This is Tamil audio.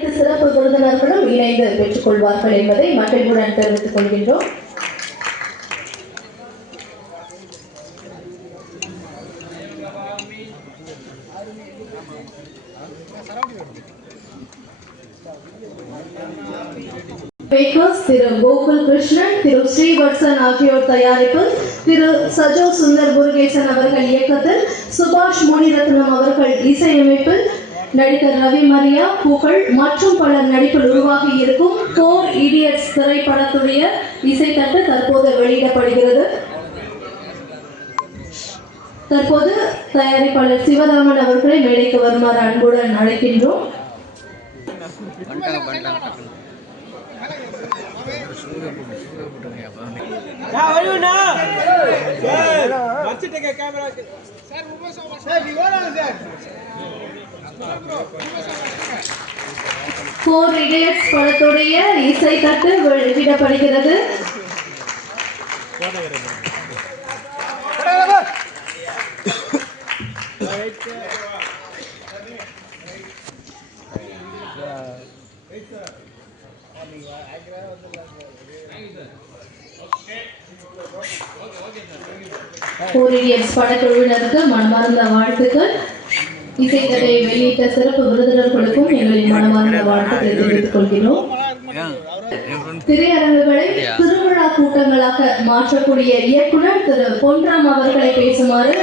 அனைத்து சிறப்பு விருந்தினர்களும் இணைந்து பெற்றுக் கொள்வார்கள் என்பதை மகிழ்வுடன் தெரிவித்துக் கொள்கின்றோம். திரு கோகுல் கிருஷ்ணன் திரு ஸ்ரீவத்சன் ஆகியோர் தயாரிப்பில் திரு சஜோ சுந்தர் முருகேசன் அவர்கள் இயக்கத்தில் சுபாஷ் மோனிரத்னம் அவர்கள் இசையமைப்பில் நடிகர் ரவி மரியா புகழ் மற்றும் பலர் நடிப்பில் உருவாகி இருக்கும் ஃபோர் இடியட்ஸ் திரைப்படத்துடைய இசைத்தட்டு தற்போது வெளியிடப்படுகிறது. தற்போது தயாரிப்பாளர் சிவராமன் அவர்களை மேடைக்கு வருமாறு அன்புடன் அழைக்கின்றோம். Sir sir. போர் ஓடாங்க படத்துடைய இசை தட்டு வெளியிடப்படுகிறது ஃபோர் இடியட்ஸ் படக்குழுவினருக்கு மனமார்ந்த வாழ்த்துக்கள். இசைத்தட்டை வெளியிட்ட சிறப்பு விருந்தினர்களுக்கும் எங்களின் மனமார்ந்த வாழ்த்துக்களை தெரிவித்துக் கொள்கிறோம். திரையரங்குகளை திருவிழா கூட்டங்களாக மாற்றக்கூடிய இயக்குனர் திரு பொன்ராம் அவர்களை பேசுமாறு